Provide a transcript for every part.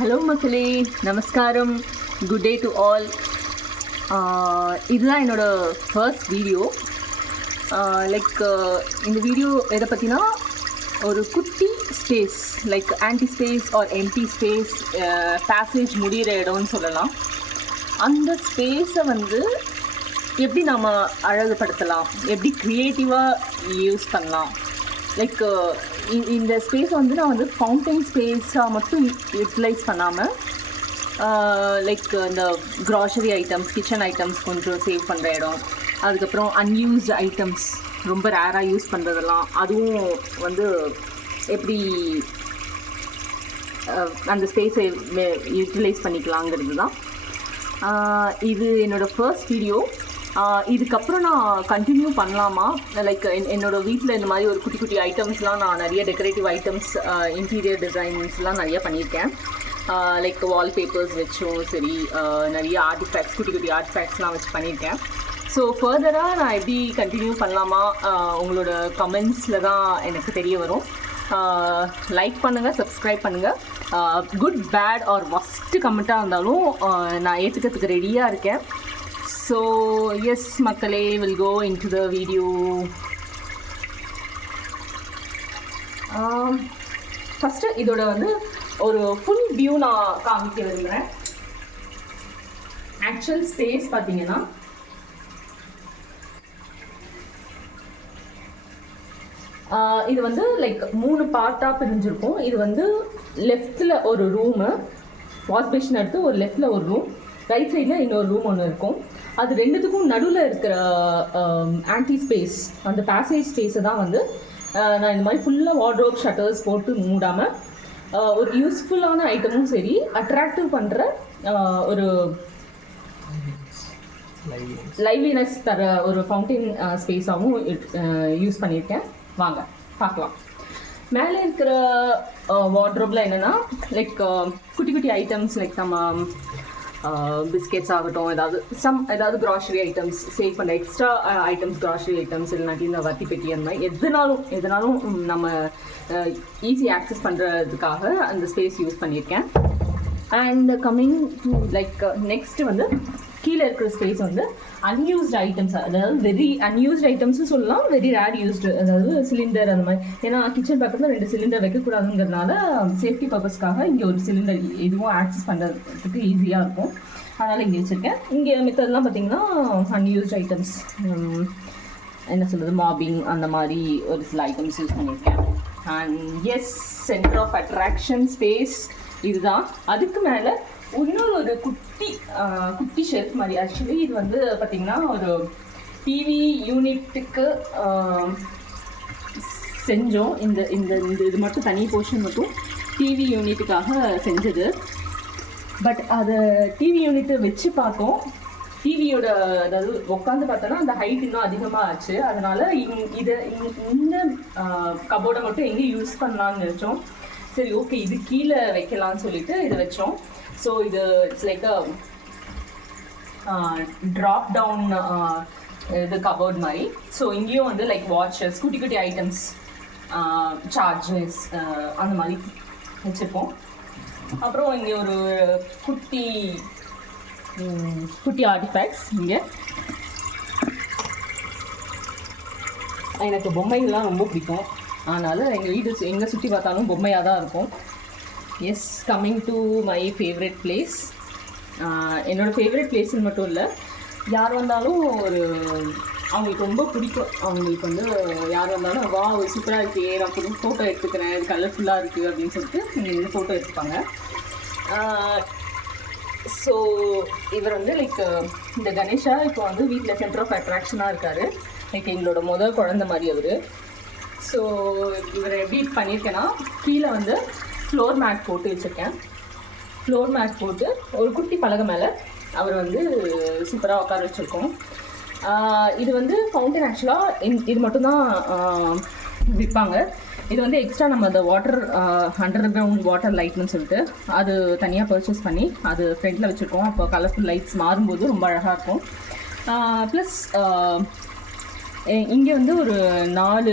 Hello மக்களே, நமஸ்காரம். Good day to all. இதுதான் என்னோடய ஃபர்ஸ்ட் வீடியோ. இந்த வீடியோ எதை பற்றினா ஒரு குட்டி space, like anti space or empty space, passage முடிகிற இடம்னு சொல்லலாம். அந்த ஸ்பேஸை எப்படி நம்ம அழகுபடுத்தலாம், எப்படி க்ரியேட்டிவாக யூஸ் பண்ணலாம். இந்த ஸ்பேஸை நான் ஃபவுண்டைன் ஸ்பேஸாக மட்டும் யூட்டிலைஸ் பண்ணாமல் இந்த க்ராசரி ஐட்டம்ஸ், கிச்சன் ஐட்டம்ஸ் கொஞ்சம் சேவ் பண்ணுற இடம், அதுக்கப்புறம் அன்யூஸ்டு ஐட்டம்ஸ் ரொம்ப ரேராக யூஸ் பண்ணுறதெல்லாம் அதுவும் எப்படி அந்த ஸ்பேஸை யூட்டிலைஸ் பண்ணிக்கலாங்கிறது தான் இது என்னோடய ஃபர்ஸ்ட் வீடியோ. இதுக்கப்புறம் நான் கண்டினியூ பண்ணலாமா, என்னோடய வீட்டில் இந்த மாதிரி ஒரு குட்டி குட்டி ஐட்டம்ஸ்லாம் நான் நிறைய டெக்கரேட்டிவ் ஐட்டம்ஸ், இன்டீரியர் டிசைன்ஸ்லாம் நிறைய பண்ணியிருக்கேன். வால்பேப்பர்ஸ் வச்சும் சரி, நிறைய ஆர்டிஃபேக்ட்ஸ், குட்டி குட்டி ஆர்டிஃபேக்ட்ஸ்லாம் வச்சு பண்ணியிருக்கேன். ஸோ ஃபர்தராக நான் எப்படி கண்டினியூ பண்ணலாமா, உங்களோட கமெண்ட்ஸில் தான் எனக்கு தெரிய வரும். லைக் பண்ணுங்கள், சப்ஸ்கிரைப் பண்ணுங்கள். குட், பேட் ஆர் ஒஸ்ட்டு கமெண்ட்டாக இருந்தாலும் நான் ஏற்றுக்கிறதுக்கு ரெடியாக இருக்கேன். So yes மக்களே, will go into the video. First இதோட ஒரு ஃபுல் வியூ நான் காமிக்க விரும்புகிறேன். ஆக்சுவல் ஸ்பேஸ் பார்த்தீங்கன்னா இது 3 பார்ட்டாக பிரிஞ்சிருக்கும். இது லெஃப்டில் ஒரு ரூமு, வாஷ் பேஷன் எடுத்து ஒரு லெஃப்டில் ஒரு ரூம், ரைட் சைடில் இன்னொரு ரூம் ஒன்று இருக்கும். அது ரெண்டுத்துக்கும் நடுவில் இருக்கிற ஆன்டி ஸ்பேஸ், அந்த பேசேஜ் ஸ்பேஸை தான் நான் இந்த மாதிரி ஃபுல்லாக வார்ட்ரோப் ஷட்டர்ஸ் போட்டு மூடாமல் ஒரு யூஸ்ஃபுல்லான ஐட்டமும் சரி, அட்ராக்டிவ் பண்ணுற ஒரு லைவ்லினஸ் தர ஒரு ஃபவுண்டைன் ஸ்பேஸாகவும் யூஸ் பண்ணியிருக்கேன். வாங்க பார்க்கலாம். மேலே இருக்கிற வார்ட்ரோப்பில் என்னென்னா குட்டி குட்டி ஐட்டம்ஸ், நம்ம பிஸ்கெட்ஸ் ஆகட்டும், ஏதாவது க்ராசரி ஐட்டம்ஸ் சேவ் பண்ண எக்ஸ்ட்ரா ஐட்டம்ஸ், க்ராசரி ஐட்டம்ஸ், இல்லைனாட்டி இந்த வத்தி பெட்டி, அந்த மாதிரி எதனாலும் நம்ம ஈஸி ஆக்சஸ் பண்ணுறதுக்காக அந்த ஸ்பேஸ் யூஸ் பண்ணியிருக்கேன். அண்ட் கம்மிங் டு நெக்ஸ்ட்டு கீழே இருக்கிற ஸ்பேஸ் அன்யூஸ்டு ஐட்டம்ஸ், அதாவது வெரி அன்யூஸ்டு ஐட்டம்ஸும் சொல்லலாம், வெரி ரேர் யூஸ்டு, அதாவது சிலிண்டர் அந்த மாதிரி. ஏன்னா கிச்சன் பக்கத்தில் 2 சிலிண்டர் வைக்கக்கூடாதுங்கிறதுனால சேஃப்டி பர்பஸ்க்காக இங்கே ஒரு சிலிண்டர் எதுவும் ஆக்சஸ் பண்ணுறதுக்கு ஈஸியாக இருக்கும், அதனால் இங்கே வச்சுருக்கேன். இங்கே மித்ததெல்லாம் பார்த்திங்கன்னா அன்யூஸ்டு ஐட்டம்ஸ், என்ன சொல்கிறது, மாபிங் அந்த மாதிரி ஒரு சில ஐட்டம்ஸ் யூஸ் பண்ணியிருக்கேன். And yes, centre of attraction space இதுதான். அதுக்கு மேலே இன்னொரு குட்டி ஷெல்ஃப் மாதிரி. ஆக்சுவலி இது பார்த்திங்கன்னா ஒரு டிவி யூனிட்டுக்கு செஞ்சோம். இந்த இந்த இது மட்டும் தனி போர்ஷன் மட்டும் டிவி யூனிட்டுக்காக செஞ்சது. பட் அதை டிவி யூனிட்டை வச்சு பார்த்தோம், டிவியோட அதாவது உட்காந்து பார்த்தோன்னா அந்த ஹைட் இன்னும் அதிகமாக ஆச்சு. அதனால் இந்த கபோர்டை மட்டும் எங்கே யூஸ் பண்ணலான்னு நினச்சோம். சரி, ஓகே, இது கீழே வைக்கலான்னு சொல்லிட்டு இதை வச்சோம். ஸோ இது இட்ஸ் லைக் ட்ராப் டவுன் இது கபோர்ட் மாதிரி. ஸோ இங்கேயும் வாட்சஸ், குட்டி குட்டி ஐட்டம்ஸ், சார்ஜஸ் அந்த மாதிரி வச்சுருப்போம். அப்புறம் இங்கே ஒரு குட்டி ஆர்டிஃபேக்ட்ஸ். இங்கே எனக்கு பொம்மைகள்லாம் ரொம்ப பிடிக்கும், அதனால் எங்கள் வீடு எங்கே சுற்றி பார்த்தாலும் பொம்மையாக தான் இருக்கும். Yes, coming to my favourite place. என்னோடய ஃபேவரட் பிளேஸ்ன்னு மட்டும் இல்லை, யார் வந்தாலும் அவங்களுக்கு ரொம்ப பிடிக்கும். அவங்களுக்கு யார் வந்தாலும் வா சூப்பராக இருக்குது, நான் புது ஃபோட்டோ எடுத்துக்கிறேன், இது கலர்ஃபுல்லாக இருக்குது அப்படின்னு சொல்லிட்டு இங்கே இருந்து ஃபோட்டோ எடுத்துப்பாங்க. ஸோ இவர் இந்த கணேஷா இப்போ வீட்டில் சென்டர் ஆஃப் அட்ராக்ஷனாக இருக்கார். எங்களோட முதல் குழந்தை மாதிரி அவர். ஸோ இவரை எப்படி பண்ணியிருக்கேன்னா, கீழே ஃப்ளோர் மேட் போட்டு வச்சுருக்கேன். ஃப்ளோர் மேட் போட்டு ஒரு குட்டி பலகை மேலே அவர் சூப்பராக உட்கார வச்சுருக்கோம். இது ஃபவுண்டன் ஆக்சுவலாக இது மட்டும்தான் விற்பாங்க. இது எக்ஸ்ட்ரா நம்ம அந்த வாட்டர் அண்டர் கிரவுண்ட் வாட்டர் லைட்னு சொல்லிட்டு அது தனியாக பர்ச்சேஸ் பண்ணி அது ஃப்ரண்ட்டில் வச்சுருக்கோம். அப்போ கலர்ஃபுல் லைட்ஸ் மாறும்போது ரொம்ப அழகாக இருக்கும். ப்ளஸ் இங்கே வந்து ஒரு 4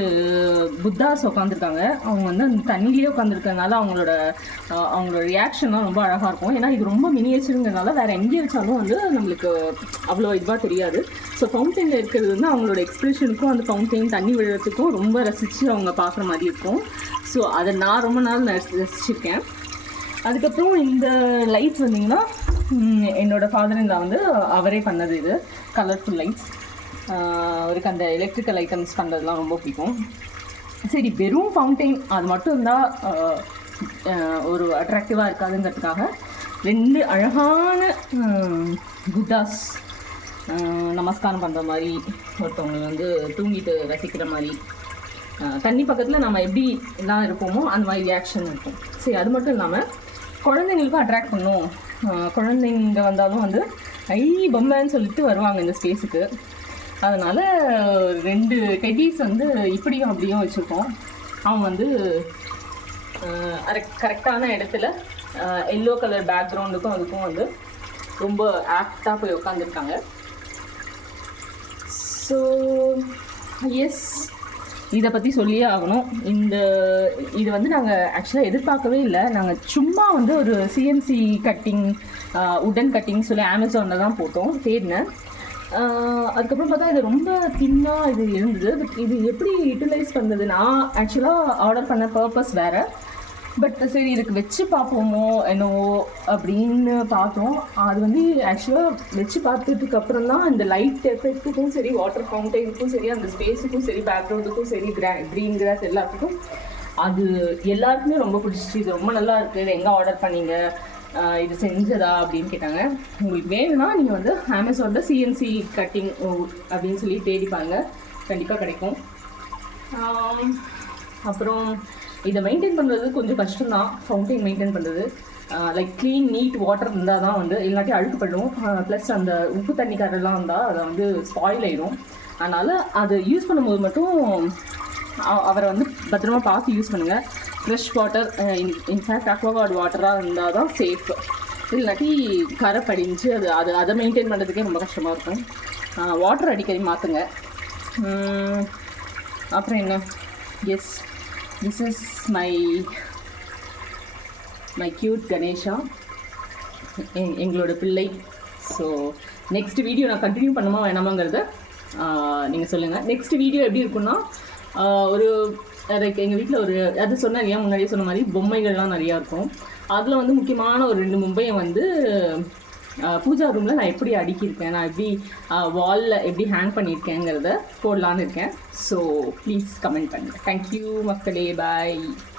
புத்தாஸ் உட்காந்துருக்காங்க. அவங்க வந்து அந்த தண்ணியிலே உட்காந்துருக்கறனால அவங்களோட ரியாக்ஷன்லாம் ரொம்ப அழகாக இருக்கும். ஏன்னா இது ரொம்ப மினியேச்சருங்கிறதுனால வேறு எங்கே வச்சாலும் வந்து நம்மளுக்கு அவ்வளோ இதுவாக தெரியாது. ஸோ ஃபவுண்டெயினில் இருக்கிறது வந்து அவங்களோட எக்ஸ்ப்ரெஷனுக்கும் அந்த ஃபவுண்டெயின் தண்ணி விழுறதுக்கும் ரொம்ப ரசித்து அவங்க பார்க்குற மாதிரி இருக்கும். ஸோ அதை நான் ரொம்ப நாள் ரசிச்சிருக்கேன். அதுக்கப்புறம் இந்த லைட்ஸ் வந்திங்கன்னா என்னோடய ஃபாதர் இன் லா வந்து அவரே பண்ணது. இது கலர்ஃபுல் லைட்ஸ். அவருக்கு அந்த எலக்ட்ரிக்கல் ஐட்டம்ஸ் பண்ணுறதுலாம் ரொம்ப பிடிக்கும். சரி, வெறும் ஃபவுண்டெயின் அது மட்டும் இருந்தால் ஒரு அட்ராக்டிவாக இருக்காதுங்கிறதுக்காக 2 அழகான புத்தாஸ் நமஸ்காரம் பண்ணுற மாதிரி, ஒருத்தவங்க வந்து தூங்கிட்டு ரசிக்கிற மாதிரி, தண்ணி பக்கத்தில் நம்ம எப்படி எல்லாம் இருப்போமோ அந்த மாதிரி ரியாக்ஷன் இருக்கும். சரி, அது மட்டும் இல்லாமல் குழந்தைங்களுக்கும் அட்ராக்ட் பண்ணும். குழந்தைங்க வந்தாலும் வந்து பொம்மைன்னு சொல்லிட்டு வருவாங்க இந்த ஸ்பேஸுக்கு. அதனால் 2 டெடிஸ் வந்து இப்படியும் அப்படியும் வச்சுருக்கோம். அவங்க வந்து கரெக்டான இடத்துல எல்லோ கலர் பேக்ரவுண்டுக்கும் அதுக்கும் வந்து ரொம்ப ஆக்டாக போய் உட்காந்துருக்காங்க. ஸோ எஸ், இதை பற்றி சொல்லியே ஆகணும். இது வந்து நாங்கள் ஆக்சுவலாக எதிர்பார்க்கவே இல்லை. நாங்கள் சும்மா வந்து ஒரு சிஎன்சி கட்டிங், உடன் கட்டிங் சொல்லி அமேசானில் தான் போட்டோம், தேடினேன். அதுக்கப்புறம் பார்த்தா இது ரொம்ப தின்னாக இது இருந்தது. பட் இது எப்படி யூட்டிலைஸ் பண்ணுறது, நான் ஆக்சுவலாக ஆர்டர் பண்ண பர்பஸ் வேறு. பட் சரி, இதுக்கு வச்சு பார்ப்போமோ என்னவோ அப்படின்னு பார்த்தோம். அது வந்து ஆக்சுவலாக வச்சு பார்த்ததுக்கப்புறம் தான் இந்த லைட் எஃபெக்ட்டுக்கும் சரி, வாட்டர் ஃபவுண்டெயினுக்கும் சரி, அந்த ஸ்பேஸுக்கும் சரி, பேக்ரவுண்டுக்கும் சரி, க்ரீன் கிராஸ் எல்லாத்துக்கும் அது எல்லாருக்குமே ரொம்ப பிடிச்சிச்சு. இது ரொம்ப நல்லா இருக்குது, இது எங்கே ஆர்டர் பண்ணீங்க, இது செஞ்சதா அப்படின்னு கேட்டாங்க. உங்களுக்கு வேணும்னா நீங்கள் வந்து அமேசானில் சிஎன்சி கட்டிங் அப்படின்னு சொல்லி தேடிப்பாங்க, கண்டிப்பாக கிடைக்கும். அப்புறம் இதை மெயின்டைன் பண்ணுறது கொஞ்சம் கஷ்டம்தான். ஃபவுண்டெயின் மெயின்டைன் பண்ணுறது லைக் க்ளீன் நீட் வாட்டர் இருந்தால் தான் வந்து, இல்லாட்டி அழுக்குப்படும். ப்ளஸ் அந்த உப்பு தண்ணி கரெல்லாம் இருந்தால் அதை வந்து ஸ்பாயில் ஆயிடும். அதனால் அது யூஸ் பண்ணும்போது மட்டும் அவரை வந்து பத்திரமா பார்த்து யூஸ் பண்ணுங்கள். ஃப்ரெஷ் வாட்டர், இன்ஃபேக்ட் அக்வாகார்டு வாட்டராக இருந்தால் தான் சேஃப். இல்லாட்டி கரை படிஞ்சு அதை மெயின்டைன் பண்ணுறதுக்கே ரொம்ப கஷ்டமாக இருக்கும். வாட்டர் அடிக்கடி மாற்றுங்க. அப்புறம் என்ன, yes, this is my cute Ganesha, எங்களோட பிள்ளை. ஸோ நெக்ஸ்ட் வீடியோ நான் கண்டினியூ பண்ணுமா வேணாமாங்கிறத நீங்கள் சொல்லுங்கள். நெக்ஸ்ட் வீடியோ எப்படி இருக்குன்னா, ஒரு லைக் எங்கள் வீட்டில் ஒரு அது சொன்னேன் இல்லையா, முன்னாடியே சொன்ன மாதிரி பொம்மைகள்லாம் நிறையா இருக்கும். அதில் வந்து முக்கியமான ஒரு 2 பொம்மையை வந்து பூஜா ரூமில் நான் எப்படி அடுக்கியிருக்கேன், நான் எப்படி வாலில் எப்படி ஹேங் பண்ணியிருக்கேங்கிறத போடலான்னு இருக்கேன். ஸோ ப்ளீஸ் கமெண்ட் பண்ணுங்கள். தேங்க்யூ மக்களே, பாய்.